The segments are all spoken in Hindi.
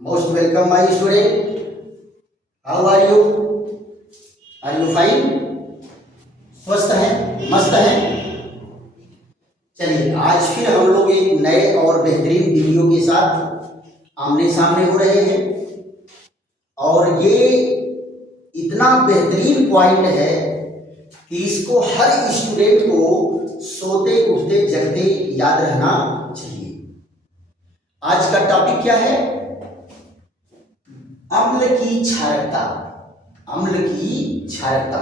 Most welcome my student. How are you? Are you fine? स्वस्थ हैं, मस्त हैं। चलिए आज फिर हम लोग एक नए और बेहतरीन वीडियो के साथ आमने सामने हो रहे हैं और ये इतना बेहतरीन पॉइंट है कि इसको हर स्टूडेंट को सोते उठते जगते याद रहना चाहिए। आज का टॉपिक क्या है? अम्ल की क्षारकता। अम्ल की क्षारकता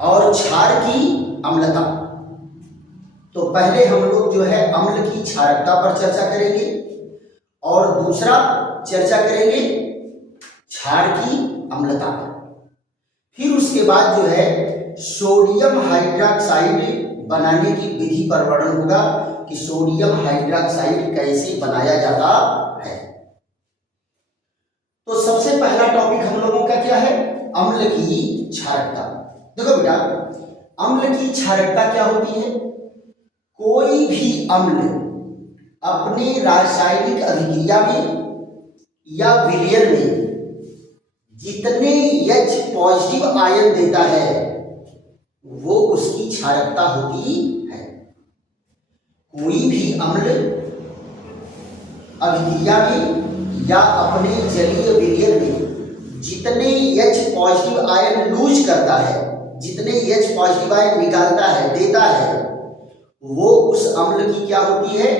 और क्षार की अम्लता। तो पहले हम लोग जो है अम्ल की क्षारकता पर चर्चा करेंगे और दूसरा चर्चा करेंगे क्षार की अम्लता पर। फिर उसके बाद जो है सोडियम हाइड्रोक्साइड बनाने की विधि पर वर्णन होगा कि सोडियम हाइड्रोक्साइड कैसे बनाया जाता है। तो सबसे पहला टॉपिक हम लोगों का क्या है? अम्ल की क्षारकता। देखो बेटा, अम्ल की क्षारकता क्या होती है? कोई भी अम्ल अपने रासायनिक अभिक्रिया में या विलयन में जितने H पॉजिटिव आयन देता है वो उसकी क्षारकता होती है। कोई भी अम्ल अभिक्रिया में या अपने जलीय विलयन में जितने H पॉजिटिव आयन लूज करता है, जितने H पॉजिटिव आयन निकालता है, देता है, वो उस अम्ल की क्या होती है?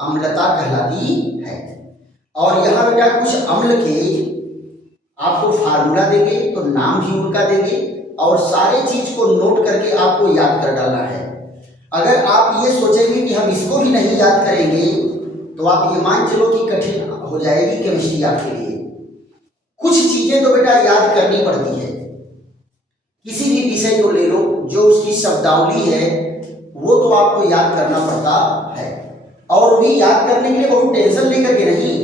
अम्लता कहलाती है। और यहाँ बेटा कुछ अम्ल के आपको फार्मूला देंगे तो नाम भी उनका देंगे और सारे चीज को नोट करके आपको याद कर डालना है। अगर आप ये सोचेंगे कि हम इसको भी नहीं याद करेंगे तो आप ये मान चलो कि कठिन हो जाएगी केमिस्ट्री आपके लिए। कुछ चीजें तो बेटा याद करनी पड़ती है। किसी भी विषय को ले लो, जो उसकी शब्दावली है वो तो आपको याद करना पड़ता है और भी याद करने के लिए बहुत टेंशन लेकर के नहीं,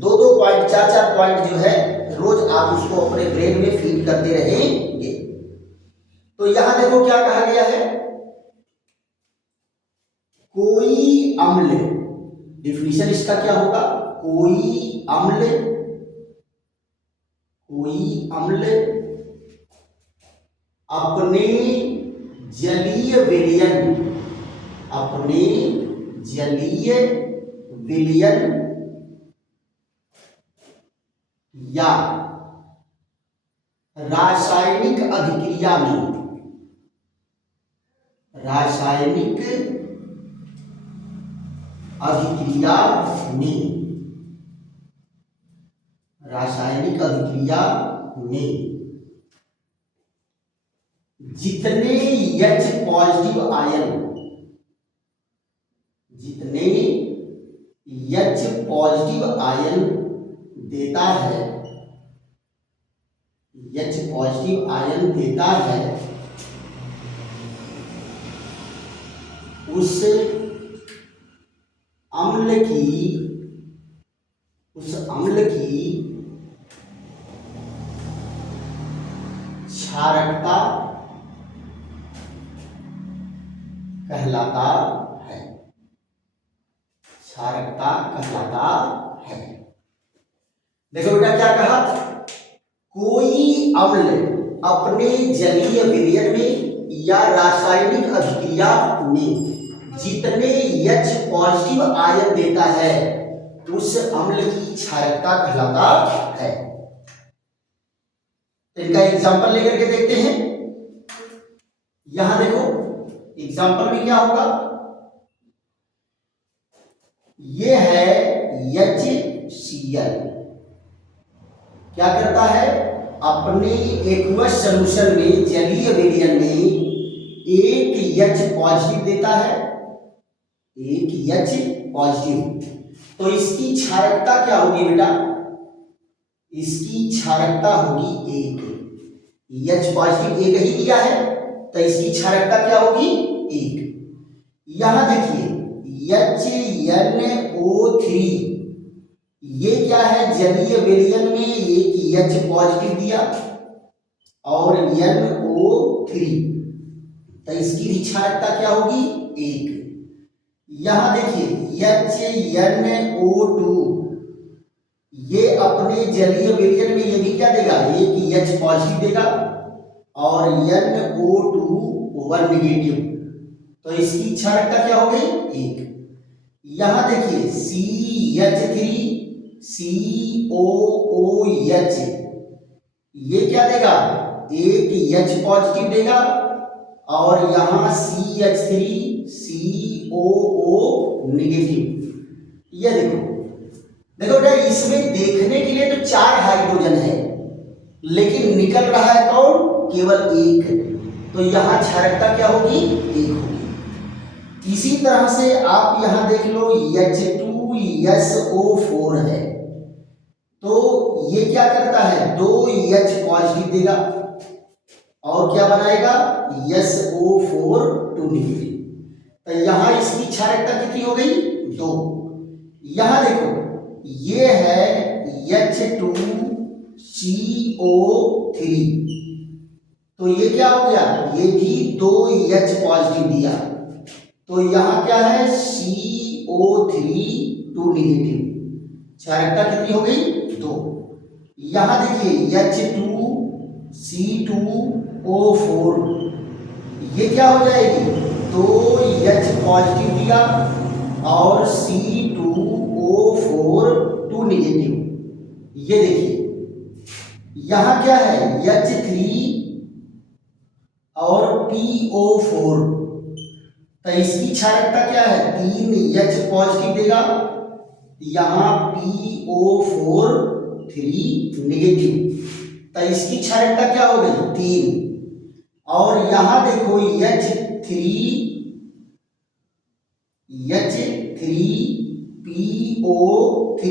2-2 पॉइंट 4-4 पॉइंट जो है रोज आप उसको अपने ब्रेन में फीड करते रहेंगे। तो यहां देखो क्या कहा गया है? कोई अम्ल, डिफिनीशन इसका क्या होगा? कोई अम्ल अपने जलीय विलयन या रासायनिक अभिक्रिया में जितने H पॉजिटिव आयन देता है, उस अम्ल की क्षारकता कहलाता है। देखो बेटा क्या कहा? कोई अम्ल अपने जलीय विलयन में या रासायनिक अभिक्रिया में जितने H पॉजिटिव आयन देता है उस अम्ल की क्षारकता कहलाता है। इनका एग्जांपल लेकर के देखते हैं। यहां देखो एग्जांपल में क्या होगा? ये है HCl, क्या करता है? अपने एक्वस सॉल्यूशन में जलीय विलयन में एक H पॉजिटिव देता है, एक H पॉजिटिव। तो इसकी क्षारकता क्या होगी बेटा? इसकी क्षारकता होगी 1। H पॉजिटिव एक ही दिया है तो इसकी क्षारकता क्या होगी? 1। यहां देखिए HNO3, ये क्या है? जलीय विलयन में एक H पॉजिटिव दिया और NO3, तो इसकी भी क्षारकता क्या होगी? 1। यहां देखिए HNO2, ये अपने जलीय विलयन में ये भी क्या देगा, एक H पॉजिटिव देगा और NO2 1 निगेटिव। तो इसकी क्षारकता क्या हो गई, 1। यहां देखिए CH3 COOH, ये क्या देगा, एक H पॉजिटिव देगा और यहां CH3 COO निगेटिव। ये देखो बेटा, इसमें देखने के लिए तो 4 हाइड्रोजन है, लेकिन निकल रहा है कौन, केवल 1। तो यहां क्षारकता क्या होगी, 1 होगी। इसी तरह से आप यहां देख लो H2SO4 है, तो ये क्या करता है, 2 H पॉजिटिव देगा और क्या बनाएगा, SO4 2 निगेटिव। तो यहां इसकी क्षारकता कितनी हो गई, 2। यहां देखो ये है H2CO3, तो ये क्या हो गया, ये भी 2 H पॉजिटिव दिया, तो यहां क्या है CO3 2 निगेटिव। क्षारकता कितनी हो गई, 2। यहां देखिए H2C2O4, ये क्या हो जाएगी, 2 H पॉजिटिव दिया और C2O4 2 निगेटिव। ये देखिए यहां क्या है H3 और PO4, तो इसकी क्षारकता क्या है, 3 H पॉजिटिव देगा, यहां PO4 3 निगेटिव, तो इसकी क्षारकता क्या हो गई, 3। और यहां देखो H3PO3,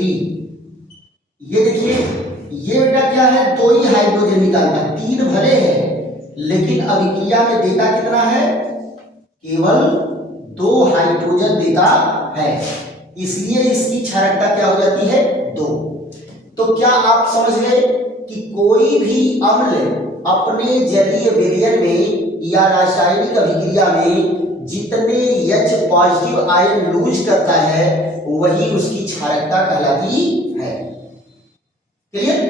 ये देखिए ये बेटा क्या है, 2 ही हाइड्रोजन निकालता, 3 भले हैं लेकिन अभिक्रिया में देता कितना है, केवल 2 हाइड्रोजन देता है, इसलिए इसकी क्षारकता क्या हो जाती है, 2। तो क्या आप समझ गए कि कोई भी अम्ल अपने जलीय विलयन में या रासायनिक अभिक्रिया में जितने H पॉजिटिव आयन लूज करता है वही उसकी क्षारकता कहलाती है। क्लियर?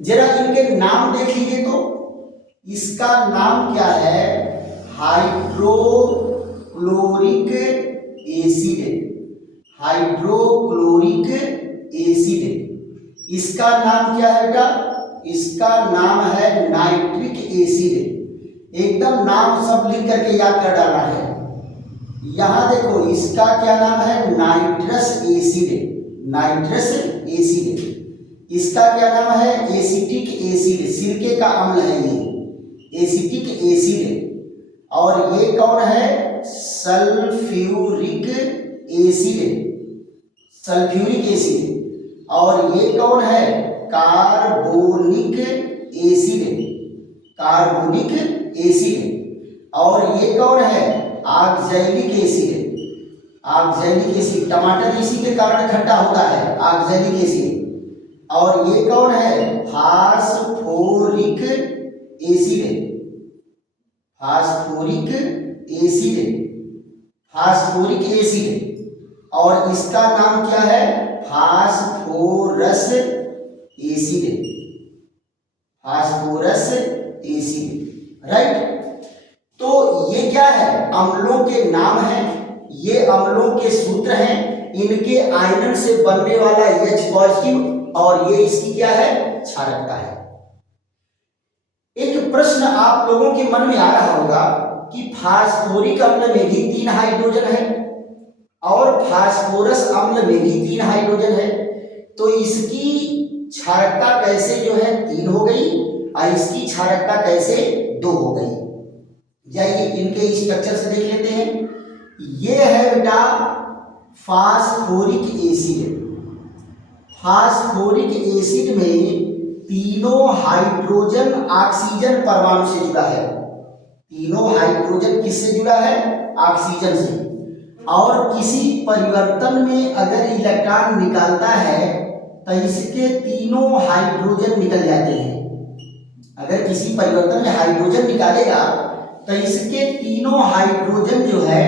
जरा इनके नाम देख लीजिए, तो इसका नाम क्या है, हाइड्रोक्लोरिक एसिड, हाइड्रोक्लोरिक एसिड। इसका नाम क्या है बेटा, इसका नाम है नाइट्रिक एसिड। एकदम नाम सब लिख करके याद कर डालना है। यहां देखो इसका क्या नाम है, नाइट्रस एसिड, नाइट्रस एसिड। इसका क्या नाम है, एसिटिक एसिड, सिरके का अम्ल है ये, एसिटिक एसिड। और ये कौन है, सल्फ्यूरिक एसिड, सल्फ्यूरिक एसिड। और ये कौन है, कार्बोनिक एसिड, कार्बोनिक एसिड। और ये कौन है, ऑक्सैलिक एसिड, ऑक्सैलिक एसिड। टमाटर इसी के कारण खट्टा होता है, ऑक्सैलिक एसिड। और ये कौन है, phosphoric acid, phosphoric acid, phosphoric acid. और इसका नाम क्या है, phosphorus acid, phosphorus acid. Right? तो ये क्या है, अम्लों के नाम हैं, ये अम्लों के सूत्र हैं, इनके आयनन से बनने वाला H पॉजिटिव, और ये इसकी क्या है, क्षारकता है। एक प्रश्न आप लोगों के मन में आ रहा होगा कि फास्फोरिक अम्ल में भी 3 हाइड्रोजन है और फास्फोरस अम्ल में भी 3 हाइड्रोजन है, तो इसकी क्षारकता कैसे जो है 3 हो गई और इसकी क्षारकता कैसे 2 हो गई। जाइए इनके स्ट्रक्चर से देख लेते हैं। ये है बेटा फास्फोरिक एसिड। फास्फोरिक एसिड में तीनों हाइड्रोजन ऑक्सीजन परमाणु से जुड़ा है, तीनों हाइड्रोजन किससे जुड़ा है, ऑक्सीजन से। और किसी परिवर्तन में अगर इलेक्ट्रॉन निकालता है तो इसके तीनों हाइड्रोजन निकल जाते हैं। अगर किसी परिवर्तन में हाइड्रोजन निकालेगा तो इसके तीनों हाइड्रोजन जो है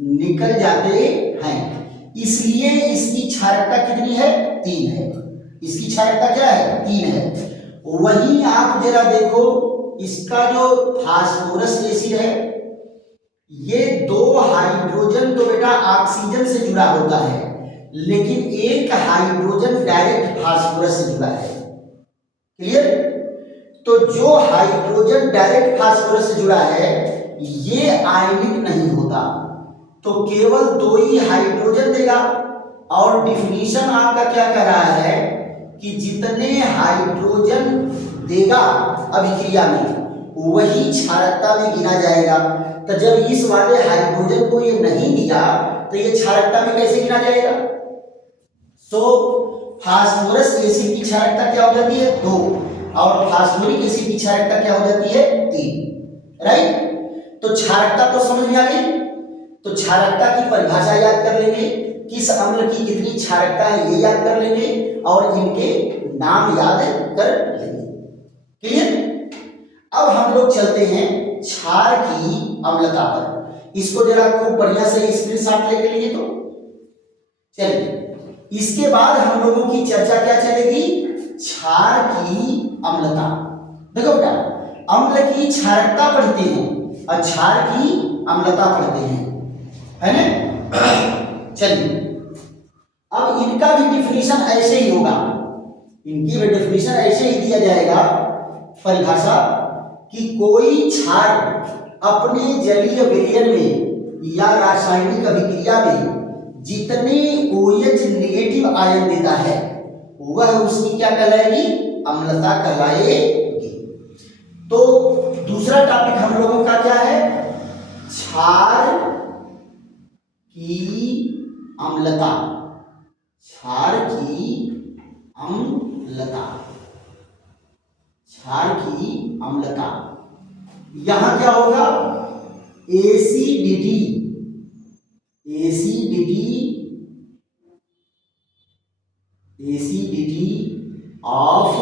निकल जाते हैं, इसलिए इसकी क्षारकता कितनी है, 3 है। इसकी क्षारकता क्या है 3 है। वहीं आप जरा देखो इसका जो फास्फोरस एसिड है, ये 2 हाइड्रोजन तो बेटा ऑक्सीजन से जुड़ा होता है, लेकिन एक हाइड्रोजन डायरेक्ट फास्फोरस से जुड़ा है। क्लियर? तो जो हाइड्रोजन डायरेक्ट फास्फोरस से जुड़ा है ये आयनिक नहीं होता, तो केवल 2 ही हाइड्रोजन देगा। और डिफिनीशन आपका क्या कह रहा है कि जितने हाइड्रोजन देगा अभिक्रिया में वही क्षारकता में गिना जाएगा। तो जब इस वाले हाइड्रोजन को ये नहीं दिया तो ये क्षारकता में कैसे गिना जाएगा? फास्फोरस एसिड की क्षारकता क्या हो जाती है 2 और फास्फोरिक एसिड की क्षारकता क्या हो जाती है 3। राइट? तो क्षारकता तो समझ में आ गई। तो क्षारकता की परिभाषा याद कर लेंगे, किस अम्ल की कितनी क्षारकता है ये याद कर लेंगे और इनके नाम याद कर लेंगे। क्लियर? अब हम लोग चलते हैं क्षार की अम्लता पर। इसको जरा खूब बढ़िया से स्क्रीनशॉट लेके लिए तो चलिए। इसके बाद हम लोगों की चर्चा क्या चलेगी? क्षार की अम्लता। देखो बेटा, अम्ल की क्षारकता पढ़ते हैं और क्षार की अम्लता पढ़ते हैं, है ना? चलिए, अब इनका भी डिफिनीशन ऐसे ही होगा, इनकी भी डिफिनीशन ऐसे ही दिया जाएगा परिभाषा कि कोई क्षार अपने जलीय विलयन में या रासायनिक अभिक्रिया में जितने OH नेगेटिव आयन देता है वह उसकी क्या कहलाएगी? अम्लता कहलाएगी। तो दूसरा टॉपिक हम लोगों का क्या है? क्षार की अम्लता। क्षार की अम्लता, क्षार की अम्लता। यहां क्या होगा? Acidity, acidity, acidity of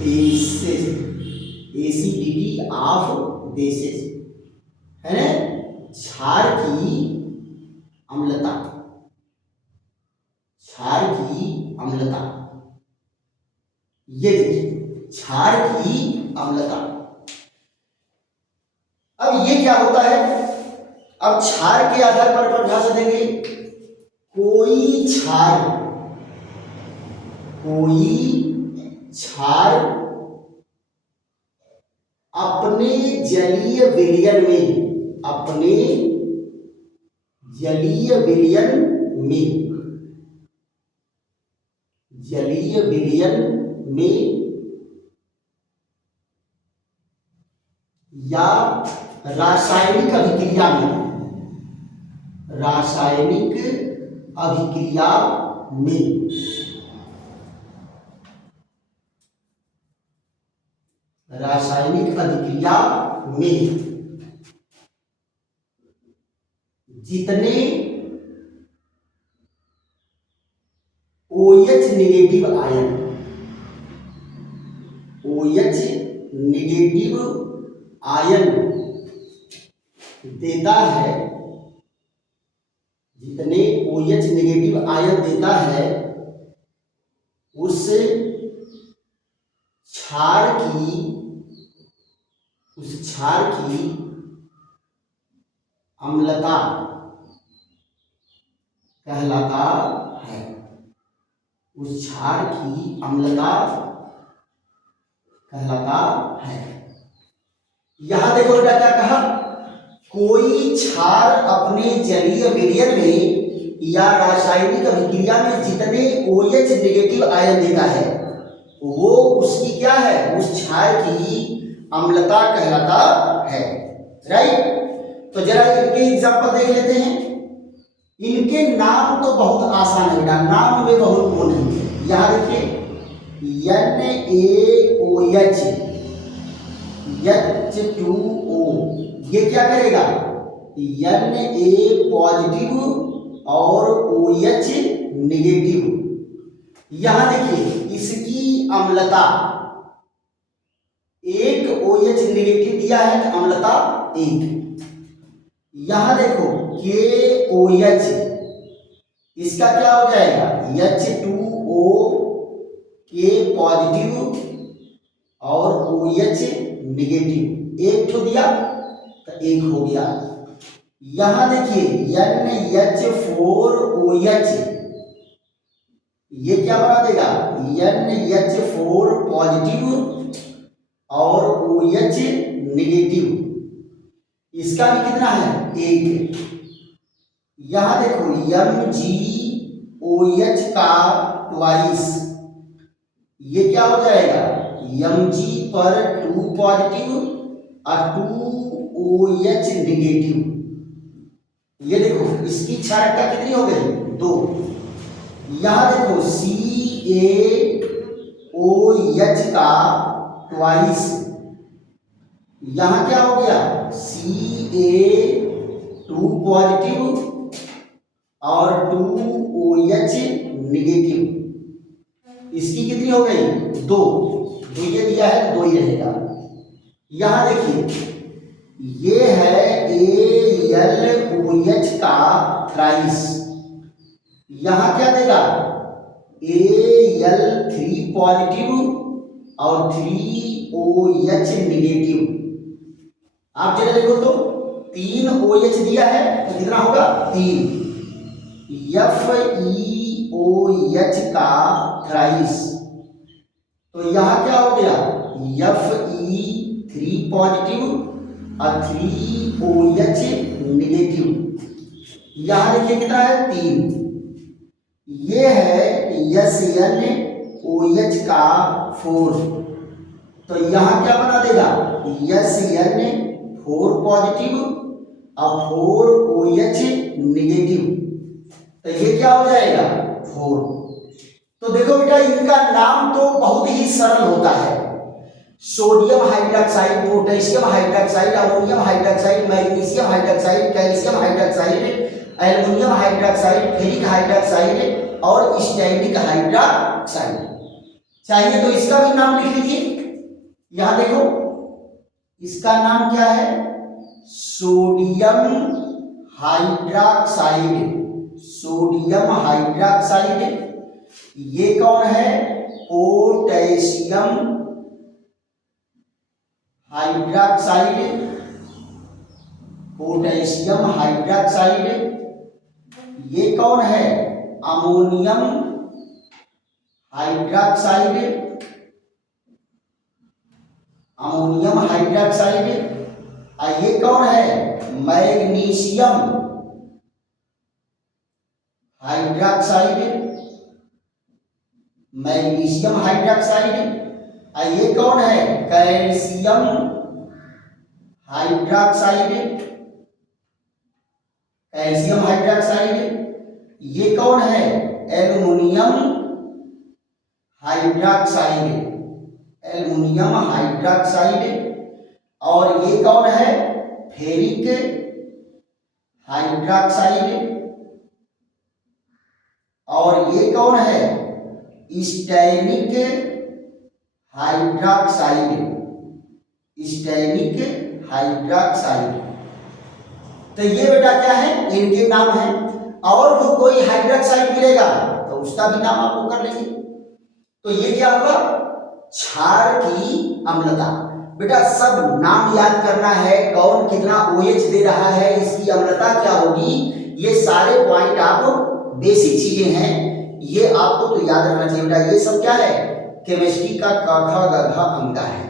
bases, acidity of bases, है ना? क्षार की अम्लता, क्षार की अम्लता। ये देखिए क्षार की अम्लता। अब ये क्या होता है? अब क्षार के आधार पर परिभाषा देंगे। कोई क्षार, कोई क्षार अपने जलीय विलयन में, अपने जलीय विलयन में, जलीय विलयन में या रासायनिक अभिक्रिया में, रासायनिक अभिक्रिया में, रासायनिक अभिक्रिया में जितने OH negative ion, OH negative ion देता है, जितने OH नेगेटिव आयन देता है उस क्षार की, उस क्षार की अम्लता कहलाता है, उस क्षार की अम्लता कहलाता है। यहां देखो बेटा क्या कहा? कोई क्षार अपने जलीय विलयन में या रासायनिक अभिक्रिया में जितने OH नेगेटिव आयन देता है वो उसकी क्या है? उस क्षार की अम्लता कहलाता है। राइट? तो जरा इनके एग्जांपल देख लेते हैं। इनके नाम तो बहुत आसान है बेटा, नाम में बहुत वो नहीं है। यहां देखिए NaOH, H2O, ये क्या करेगा? Na पॉजिटिव और OH नेगेटिव। यहां देखिए इसकी अम्लता, एक OH नेगेटिव दिया है तो अम्लता 1। यहां देखो KOH, इसका क्या हो जाएगा, H2O के पॉजिटिव और OH निगेटिव, एक तो दिया तो एक हो गया। यहां देखिए NH4OH, ये क्या बना देगा, NH4 पॉजिटिव और OH निगेटिव, इसका भी कितना है, एक। यहां देखो MgOH का ट्वाइस, ये क्या हो जाएगा, Mg पर 2 पॉजिटिव और 2OH निगेटिव। ये देखो इसकी क्षारकता कितनी हो गई, 2। यहां देखो CaOH का ट्वाइस, यहां क्या हो गया, Ca2 पॉजिटिव और 2OH निगेटिव, इसकी कितनी हो गई, 2। जो ये दिया है 2 ही रहेगा। यहां देखिए ये है AlOH का थ्राइस, यहां क्या देगा, Al3 पॉजिटिव और 3OH निगेटिव। आप जरा देखो तो 3 OH दिया है तो कितना होगा, 3। FeOH का थ्राइस, तो यहां क्या हो गया, Fe3 पॉजिटिव और 3OH निगेटिव। यहां देखिए कितना है, 3। ये है SnOH का 4, तो यहां क्या बना देगा, SN4 पॉजिटिव और 4OH निगेटिव, तो ये क्या हो जाएगा, 4। तो देखो बेटा इनका नाम तो बहुत ही सरल होता है, sodium hydroxide, potassium hydroxide, ammonium hydroxide, magnesium hydroxide, calcium hydroxide, aluminium hydroxide, ferric hydroxide और स्टैंडिक हाइड्रोक्साइड। चाहिए तो इसका भी नाम लिख लीजिए। यहां देखो इसका नाम क्या है, सोडियम हाइड्रोक्साइड, सोडियम हाइड्रोक्साइड। ये कौन है, पोटेशियम हाइड्रोक्साइड, पोटेशियम हाइड्रोक्साइड। ये कौन है, अमोनियम हाइड्रोक्साइड, अमोनियम हाइड्रोक्साइड। और ये कौन है, मैग्नीशियम हाइड्रोक्साइड, मैग्नीशियम हाइड्रोक्साइड। और ये कौन है, कैल्शियम हाइड्रोक्साइड, कैल्शियम हाइड्रोक्साइड। ये कौन है, एल्युमिनियम हाइड्रोक्साइड, एल्युमिनियम हाइड्रोक्साइड। और ये कौन है, फेरिक हाइड्रोक्साइड। और ये कौन है, स्टैनिक हाइड्रोक्साइड, स्टैनिक हाइड्रोक्साइड। तो ये बेटा क्या है, इनके नाम है। और भी कोई हाइड्रोक्साइड मिलेगा तो उसका भी नाम आपको कर लेंगे। तो ये क्या होगा, क्षार की अम्लता। बेटा सब नाम याद करना है, कौन कितना OH दे रहा है, इसकी अम्लता क्या होगी, ये सारे पॉइंट आप बेसिक चीजें हैं, ये आपको तो याद रखना चाहिए बेटा। ये सब क्या है, केमिस्ट्री का क ख ग घ अंक है।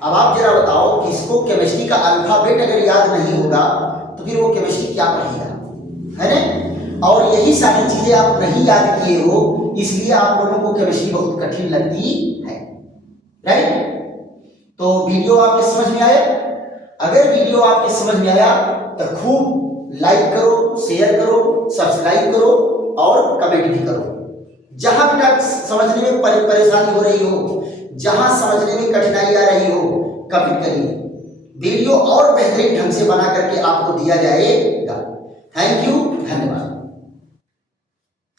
अब आप जरा बताओ, किसको केमिस्ट्री का अल्फाबेट अगर याद नहीं होगा तो फिर वो केमिस्ट्री क्या पढ़ेगा, है ना। और यही सारी चीजें आप नहीं याद किए हो, इसलिए आप लोगों को केमिस्ट्री बहुत कठिन लगती है, राइट। तो वीडियो आपके समझ में आया? अगर वीडियो आपके समझ में आया तो खूब लाइक करो, शेयर करो, सब्सक्राइब करो और कमेंट भी करो। जहां बेटा समझने में परेशानी हो रही हो, जहां समझने में कठिनाई आ रही हो, कमेंट करिए। वीडियो और बेहतरीन ढंग से बना करके आपको दिया जाएगा। थैंक यू, धन्यवाद।